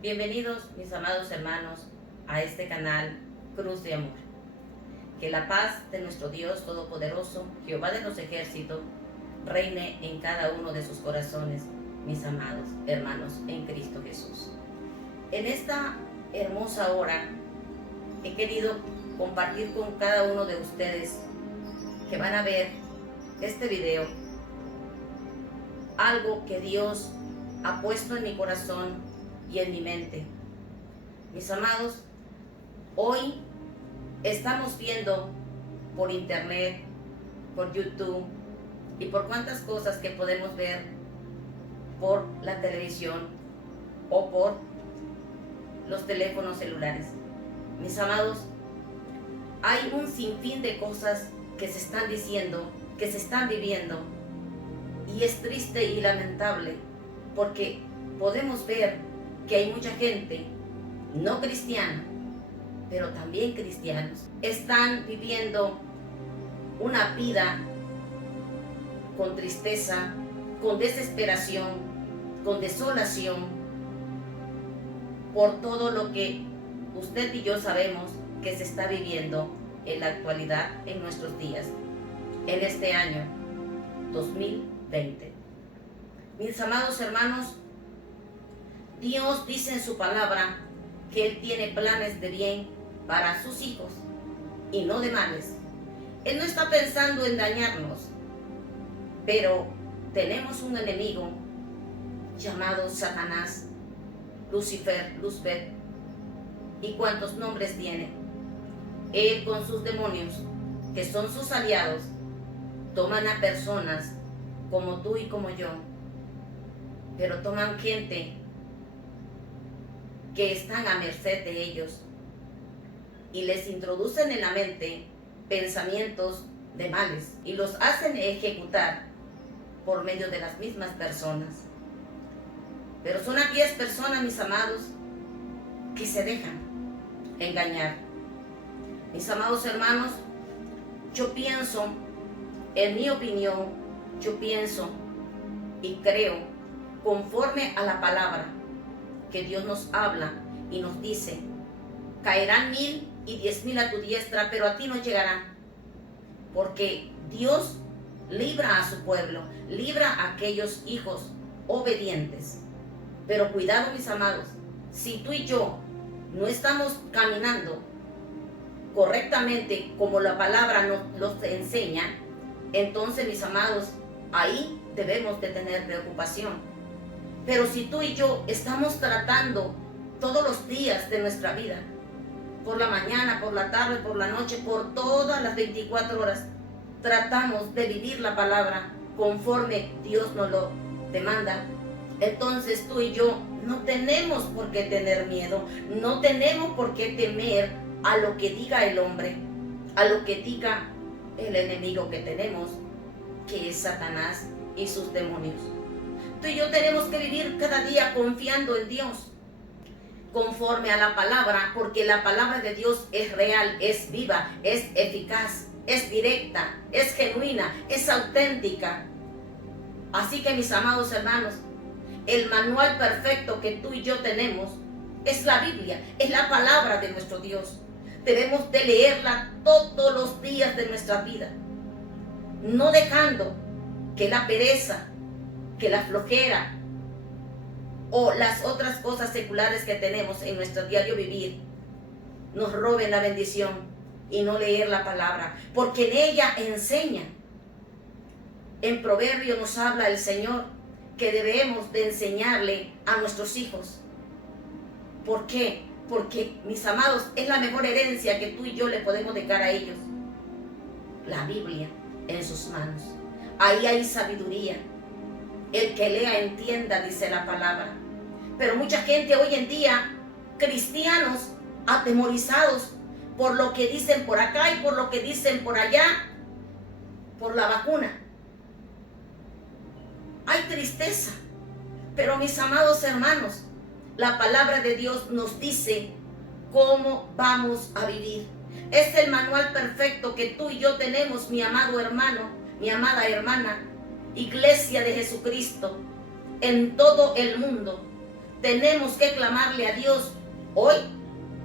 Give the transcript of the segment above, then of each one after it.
Bienvenidos, mis amados hermanos, a este canal Cruz de Amor. Que la paz de nuestro Dios Todopoderoso, Jehová de los ejércitos, reine en cada uno de sus corazones, mis amados hermanos en Cristo Jesús. En esta hermosa hora he querido compartir con cada uno de ustedes que van a ver este video algo que Dios ha puesto en mi corazón y en mi mente. Mis amados, hoy estamos viendo por internet, por YouTube y por cuantas cosas que podemos ver por la televisión o por los teléfonos celulares. Mis amados, hay un sinfín de cosas que se están diciendo, que se están viviendo, y es triste y lamentable porque podemos ver que hay mucha gente no cristiana, pero también cristianos, están viviendo una vida con tristeza, con desesperación, con desolación, por todo lo que usted y yo sabemos que se está viviendo en la actualidad, en nuestros días, en este año 2020. Mis amados hermanos, Dios dice en su palabra que Él tiene planes de bien para sus hijos y no de males. Él no está pensando en dañarnos, pero tenemos un enemigo llamado Satanás, Lucifer, Luzbel, y cuántos nombres tiene. Él con sus demonios, que son sus aliados, toman a personas como tú y como yo, pero toman gente que están a merced de ellos y les introducen en la mente pensamientos de males y los hacen ejecutar por medio de las mismas personas. Pero son aquellas personas, mis amados, que se dejan engañar. Mis amados hermanos, yo pienso, en mi opinión, yo pienso y creo conforme a la palabra que Dios nos habla y nos dice: caerán 1000 y 10,000 a tu diestra, pero a ti no llegarán. Porque Dios libra a su pueblo, libra a aquellos hijos obedientes. Pero cuidado, mis amados, si tú y yo no estamos caminando correctamente como la palabra nos enseña, entonces, mis amados, ahí debemos de tener preocupación. Pero si tú y yo estamos tratando todos los días de nuestra vida, por la mañana, por la tarde, por la noche, por todas las 24 horas, tratamos de vivir la palabra conforme Dios nos lo demanda, entonces tú y yo no tenemos por qué tener miedo, no tenemos por qué temer a lo que diga el hombre, a lo que diga el enemigo que tenemos, que es Satanás y sus demonios. Tú y yo tenemos que vivir cada día confiando en Dios, conforme a la palabra, porque la palabra de Dios es real, es viva, es eficaz, es directa, es genuina, es auténtica. Así que, mis amados hermanos, el manual perfecto que tú y yo tenemos es la Biblia, es la palabra de nuestro Dios. Debemos de leerla todos los días de nuestra vida, no dejando que la pereza, que la flojera o las otras cosas seculares que tenemos en nuestro diario vivir nos roben la bendición y no leer la palabra, porque en ella enseña. En Proverbio nos habla el Señor que debemos de enseñarle a nuestros hijos. ¿Por qué? Porque, mis amados, es la mejor herencia que tú y yo le podemos dejar a ellos. La Biblia en sus manos. Ahí hay sabiduría. El que lea entienda, dice la palabra. Pero mucha gente hoy en día, cristianos, atemorizados por lo que dicen por acá y por lo que dicen por allá, por la vacuna. Hay tristeza. Pero, mis amados hermanos, la palabra de Dios nos dice cómo vamos a vivir. Es el manual perfecto que tú y yo tenemos, mi amado hermano, mi amada hermana, Iglesia de Jesucristo, en todo el mundo. tenemos que clamarle a Dios hoy,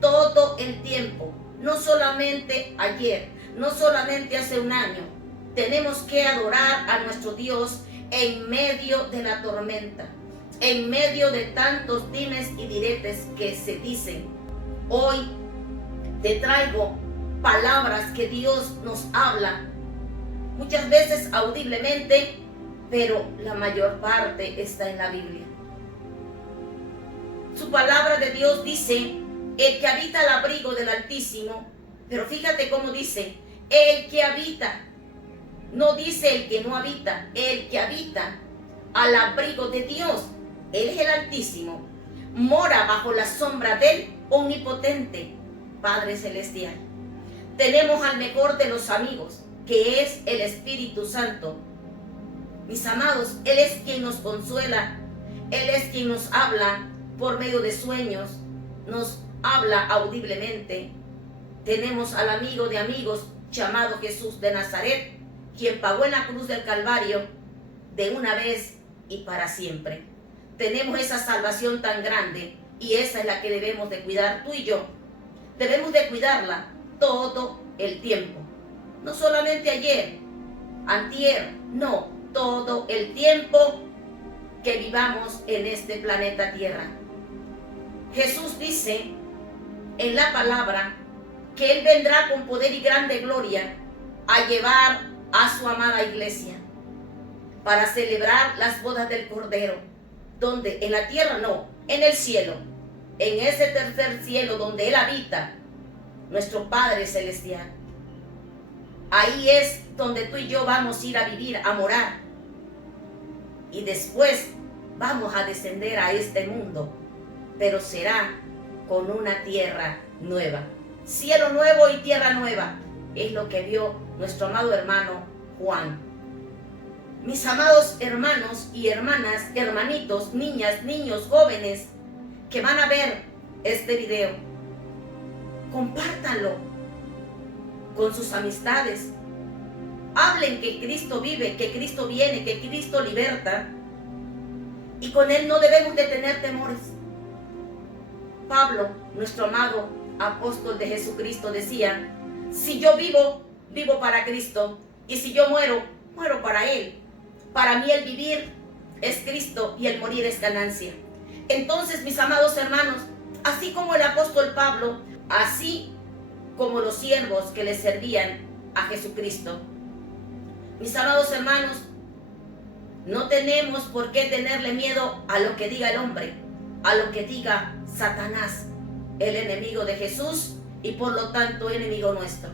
todo el tiempo, no solamente ayer, no solamente hace un año. Tenemos que adorar a nuestro Dios en medio de la tormenta, en medio de tantos dimes y diretes que se dicen. Hoy te traigo palabras que Dios nos habla, muchas veces audiblemente, pero la mayor parte está en la Biblia. Su palabra de Dios dice: el que habita al abrigo del Altísimo, pero fíjate cómo dice, el que habita, no dice el que no habita, el que habita al abrigo de Dios, Él es el Altísimo, mora bajo la sombra del Omnipotente, Padre Celestial. Tenemos al mejor de los amigos, que es el Espíritu Santo. Mis amados, Él es quien nos consuela, Él es quien nos habla por medio de sueños, nos habla audiblemente. Tenemos al amigo de amigos llamado Jesús de Nazaret, quien pagó en la cruz del Calvario de una vez y para siempre. Tenemos esa salvación tan grande y esa es la que debemos de cuidar tú y yo. Debemos de cuidarla todo el tiempo. No solamente ayer, antier, no, todo el tiempo que vivamos en este planeta Tierra. Jesús dice en la palabra que Él vendrá con poder y grande gloria a llevar a su amada iglesia para celebrar las bodas del Cordero, donde en la tierra no, en el cielo, en ese tercer cielo donde Él habita, nuestro Padre Celestial. Ahí es donde tú y yo vamos a ir a vivir, a morar, y después vamos a descender a este mundo, pero será con una tierra nueva. Cielo nuevo y tierra nueva, es lo que vio nuestro amado hermano Juan. Mis amados hermanos y hermanas, hermanitos, niñas, niños, jóvenes que van a ver este video, compártanlo con sus amistades. Hablen que Cristo vive, que Cristo viene, que Cristo liberta, y con Él no debemos de tener temores. Pablo, nuestro amado apóstol de Jesucristo, decía: si yo vivo, vivo para Cristo, y si yo muero, muero para Él. Para mí el vivir es Cristo y el morir es ganancia. Entonces, mis amados hermanos, así como el apóstol Pablo, así como los siervos que le servían a Jesucristo, mis amados hermanos, no tenemos por qué tenerle miedo a lo que diga el hombre, a lo que diga Satanás, el enemigo de Jesús y por lo tanto enemigo nuestro.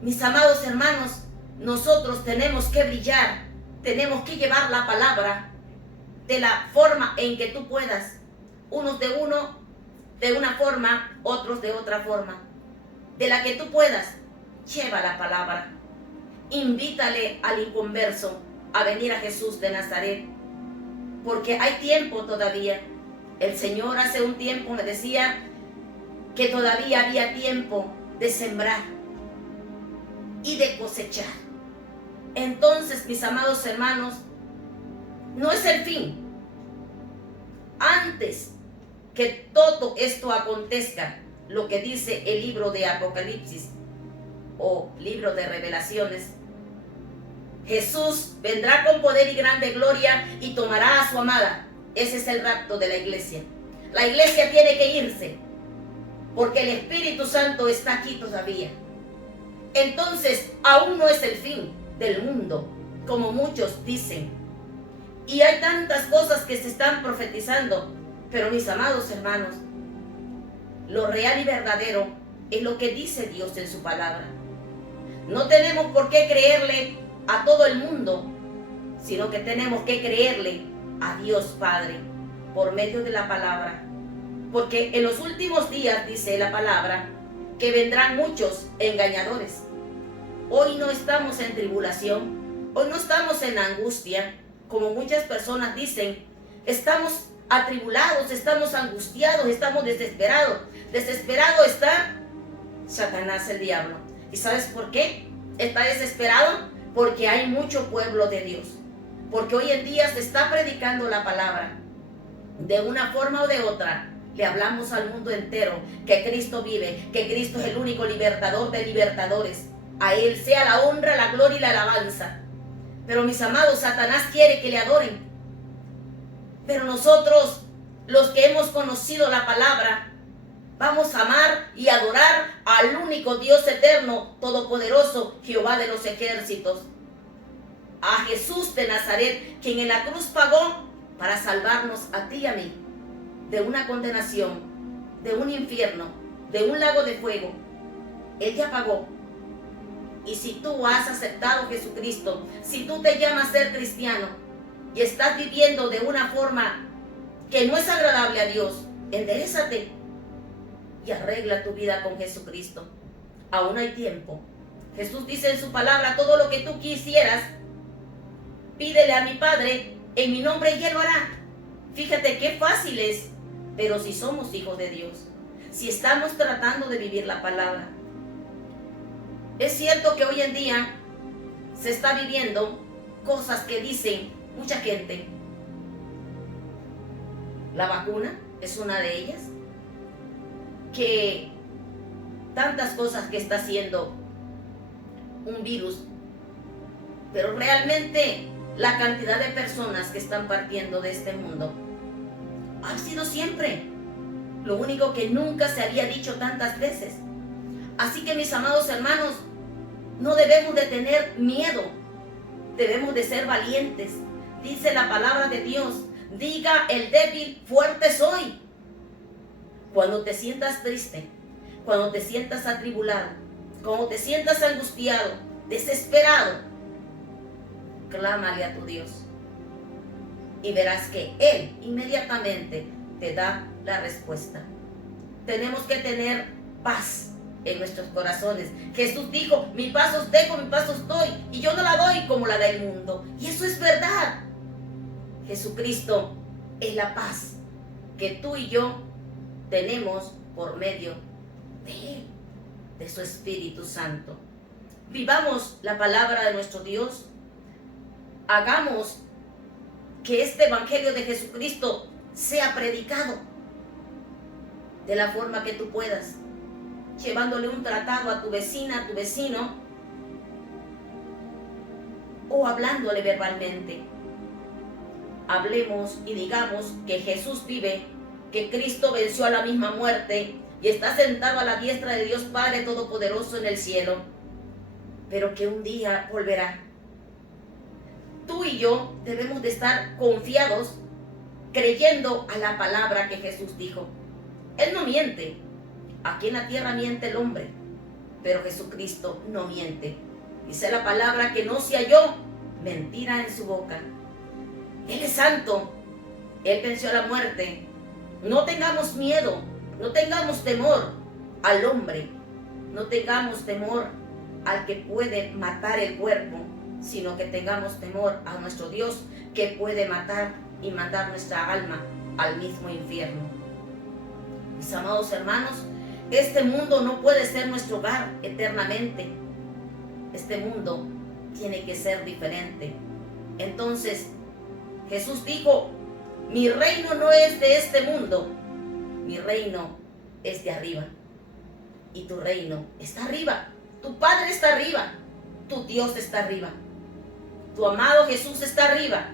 Mis amados hermanos, nosotros tenemos que brillar, tenemos que llevar la palabra de la forma en que tú puedas. Unos de una forma, otros de otra forma. De la que tú puedas, lleva la palabra. Invítale al inconverso a venir a Jesús de Nazaret, porque hay tiempo todavía. El Señor hace un tiempo me decía que todavía había tiempo de sembrar y de cosechar. Entonces, mis amados hermanos, no es el fin. Antes que todo esto acontezca, lo que dice el libro de Apocalipsis o libro de Revelaciones, Jesús vendrá con poder y grande gloria y tomará a su amada. Ese es el rapto de la iglesia. La iglesia tiene que irse porque el Espíritu Santo está aquí todavía. Entonces, aún no es el fin del mundo, como muchos dicen. Y hay tantas cosas que se están profetizando. Pero mis amados hermanos, lo real y verdadero es lo que dice Dios en su palabra. No tenemos por qué creerle a todo el mundo, sino que tenemos que creerle a Dios Padre por medio de la palabra. Porque en los últimos días, dice la palabra, que vendrán muchos engañadores. Hoy no estamos en tribulación, hoy no estamos en angustia, como muchas personas dicen. Estamos atribulados, estamos angustiados, estamos desesperados. Desesperado está Satanás, el diablo. ¿Y sabes por qué está desesperado? Porque hay mucho pueblo de Dios. Porque hoy en día se está predicando la palabra. de una forma o de otra, le hablamos al mundo entero que Cristo vive, que Cristo es el único libertador de libertadores. A Él sea la honra, la gloria y la alabanza. Pero mis amados, Satanás quiere que le adoren. Pero nosotros, los que hemos conocido la palabra, vamos a amar y adorar al único Dios eterno, todopoderoso, Jehová de los ejércitos. A Jesús de Nazaret, quien en la cruz pagó para salvarnos a ti y a mí de una condenación, de un infierno, de un lago de fuego. Él ya pagó. Y si tú has aceptado a Jesucristo, si tú te llamas a ser cristiano y estás viviendo de una forma que no es agradable a Dios, enderézate y arregla tu vida con Jesucristo. Aún hay tiempo. Jesús dice en su palabra: todo lo que tú quisieras, pídele a mi Padre en mi nombre y Él lo hará. Fíjate qué fácil es. Pero si somos hijos de Dios, si estamos tratando de vivir la palabra. Es cierto que hoy en día se está viviendo cosas que dicen mucha gente. La vacuna es una de ellas. Que tantas cosas que está haciendo un virus. Pero realmente la cantidad de personas que están partiendo de este mundo ha sido siempre. Lo único que nunca se había dicho tantas veces. Así que mis amados hermanos, no debemos de tener miedo. Debemos de ser valientes. Dice la palabra de Dios: diga el débil, fuerte soy. Cuando te sientas triste, cuando te sientas atribulado, cuando te sientas angustiado, desesperado, clámale a tu Dios. Y verás que Él inmediatamente te da la respuesta. Tenemos que tener paz en nuestros corazones. Jesús dijo: mi paz os dejo, mi paz os doy, y yo no la doy como la del mundo. Y eso es verdad. Jesucristo es la paz que tú y yo tenemos por medio de Él, de su Espíritu Santo. Vivamos la palabra de nuestro Dios. Hagamos que este Evangelio de Jesucristo sea predicado de la forma que tú puedas, llevándole un tratado a tu vecina, a tu vecino, o hablándole verbalmente. Hablemos y digamos que Jesús vive, que Cristo venció a la misma muerte y está sentado a la diestra de Dios Padre Todopoderoso en el cielo, pero que un día volverá. Tú y yo debemos de estar confiados, creyendo a la palabra que Jesús dijo. Él no miente. Aquí en la tierra miente el hombre, pero Jesucristo no miente. Dice la palabra que no se halló mentira en su boca. Él es santo. Él venció a la muerte. No tengamos miedo, no tengamos temor al hombre, no tengamos temor al que puede matar el cuerpo, sino que tengamos temor a nuestro Dios, que puede matar y mandar nuestra alma al mismo infierno. Mis amados hermanos, este mundo no puede ser nuestro hogar eternamente. Este mundo tiene que ser diferente. Entonces, Jesús dijo: mi reino no es de este mundo, mi reino es de arriba. Y tu reino está arriba, tu Padre está arriba, tu Dios está arriba, tu amado Jesús está arriba.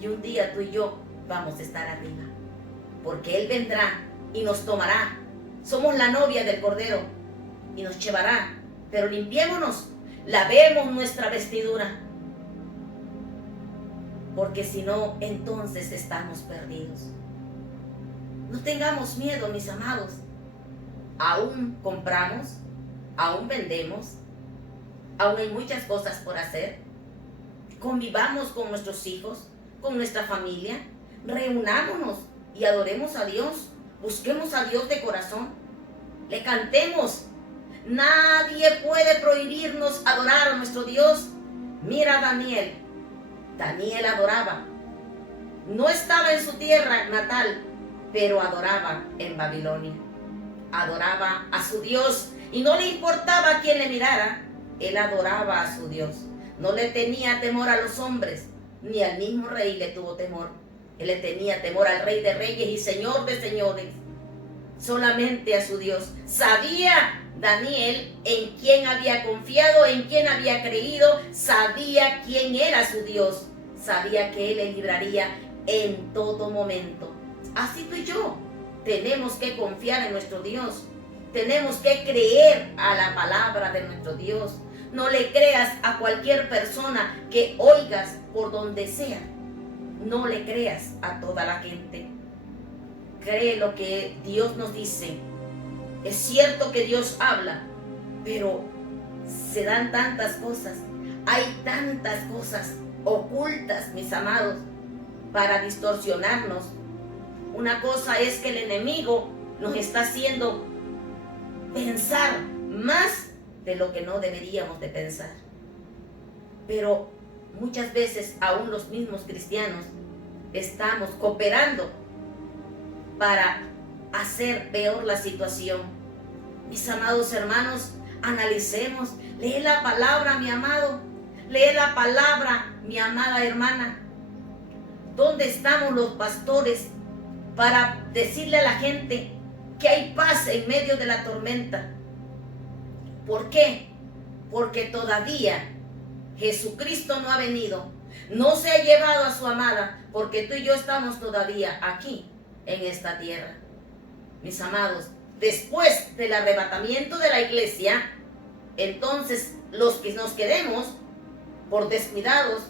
Y un día tú y yo vamos a estar arriba, porque Él vendrá y nos tomará. Somos la novia del Cordero y nos llevará. Pero limpiémonos, lavemos nuestra vestidura, porque si no, entonces estamos perdidos. No tengamos miedo, mis amados. Aún compramos, aún vendemos, aún hay muchas cosas por hacer. Convivamos con nuestros hijos, con nuestra familia. Reunámonos y adoremos a Dios. Busquemos a Dios de corazón. Le cantemos. Nadie puede prohibirnos adorar a nuestro Dios. Mira a Daniel. Daniel adoraba. No estaba en su tierra natal, pero adoraba en Babilonia. Adoraba a su Dios y no le importaba a quién le mirara. Él adoraba a su Dios. No le tenía temor a los hombres, ni al mismo rey le tuvo temor. Él le tenía temor al Rey de Reyes y Señor de Señores, solamente a su Dios. Sabía Daniel en quién había confiado, en quién había creído, sabía quién era su Dios, sabía que Él le libraría en todo momento. Así tú y yo tenemos que confiar en nuestro Dios, tenemos que creer a la palabra de nuestro Dios. No le creas a cualquier persona que oigas por donde sea. No le creas a toda la gente. Cree lo que Dios nos dice. Es cierto que Dios habla, pero se dan tantas cosas. Hay tantas cosas ocultas, mis amados, para distorsionarnos. Una cosa es que el enemigo nos está haciendo pensar más de lo que no deberíamos de pensar. Pero muchas veces aún los mismos cristianos estamos cooperando para hacer peor la situación. Mis amados hermanos, analicemos. Lee la palabra, mi amado. Lee la palabra, mi amada hermana. ¿Dónde estamos los pastores para decirle a la gente que hay paz en medio de la tormenta? ¿Por qué? Porque todavía Jesucristo no ha venido, no se ha llevado a su amada, porque tú y yo estamos todavía aquí en esta tierra. Mis amados, después del arrebatamiento de la iglesia, entonces los que nos quedemos por descuidados,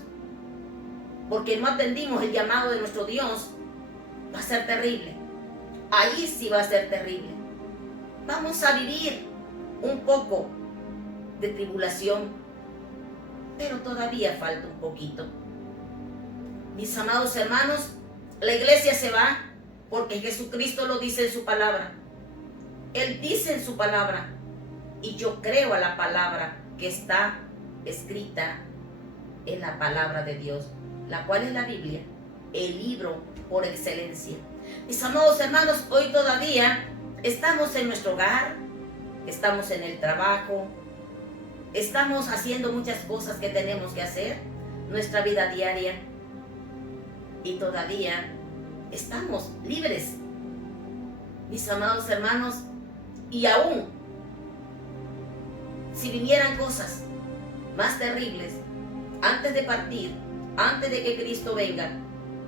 porque no atendimos el llamado de nuestro Dios, va a ser terrible. Ahí sí va a ser terrible. Vamos a vivir un poco de tribulación, pero todavía falta un poquito. Mis amados hermanos, la iglesia se va porque Jesucristo lo dice en su palabra. Él dice en su palabra, y yo creo a la palabra que está escrita en la palabra de Dios, la cual es la Biblia, el libro por excelencia. Mis amados hermanos, hoy todavía estamos en nuestro hogar, estamos en el trabajo, estamos haciendo muchas cosas que tenemos que hacer, nuestra vida diaria, y todavía estamos libres, mis amados hermanos. Y aún si vinieran cosas más terribles antes de partir, antes de que Cristo venga,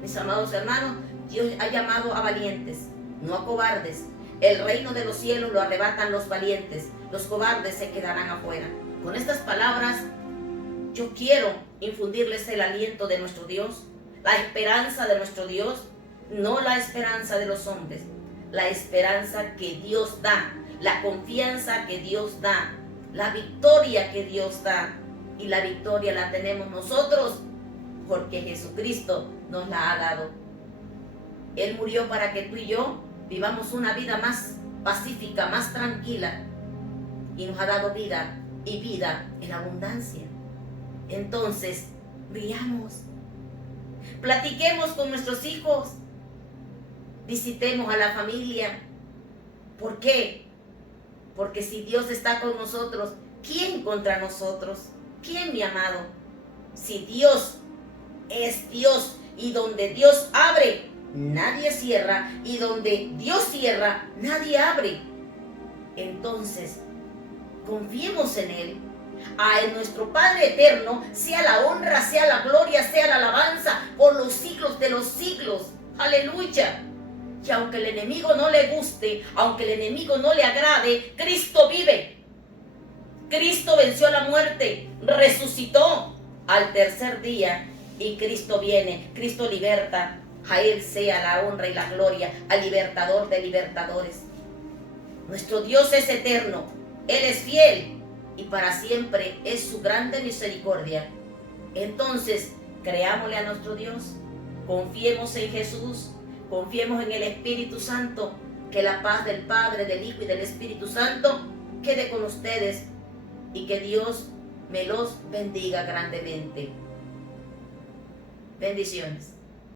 mis amados hermanos, Dios ha llamado a valientes, no a cobardes. El reino de los cielos lo arrebatan los valientes, los cobardes se quedarán afuera. Con estas palabras, yo quiero infundirles el aliento de nuestro Dios, la esperanza de nuestro Dios, no la esperanza de los hombres, la esperanza que Dios da, la confianza que Dios da, la victoria que Dios da. Y la victoria la tenemos nosotros porque Jesucristo nos la ha dado. Él murió para que tú y yo vivamos una vida más pacífica, más tranquila, y nos ha dado vida y vida en abundancia. Entonces, riamos, platiquemos con nuestros hijos, visitemos a la familia. ¿Por qué? Porque si Dios está con nosotros, ¿quién contra nosotros? ¿Quién, mi amado? Si Dios es Dios, y donde Dios abre, nadie cierra, y donde Dios cierra, nadie abre. Entonces, confiemos en Él. A nuestro Padre eterno sea la honra, sea la gloria, sea la alabanza por los siglos de los siglos. Aleluya. Y aunque el enemigo no le guste, aunque el enemigo no le agrade, Cristo vive. Cristo venció la muerte, resucitó al tercer día, y Cristo viene, Cristo liberta. A Él sea la honra y la gloria, al libertador de libertadores. Nuestro Dios es eterno, Él es fiel, y para siempre es su grande misericordia. Entonces, creámosle a nuestro Dios, confiemos en Jesús, confiemos en el Espíritu Santo, que la paz del Padre, del Hijo y del Espíritu Santo quede con ustedes, y que Dios me los bendiga grandemente. Bendiciones.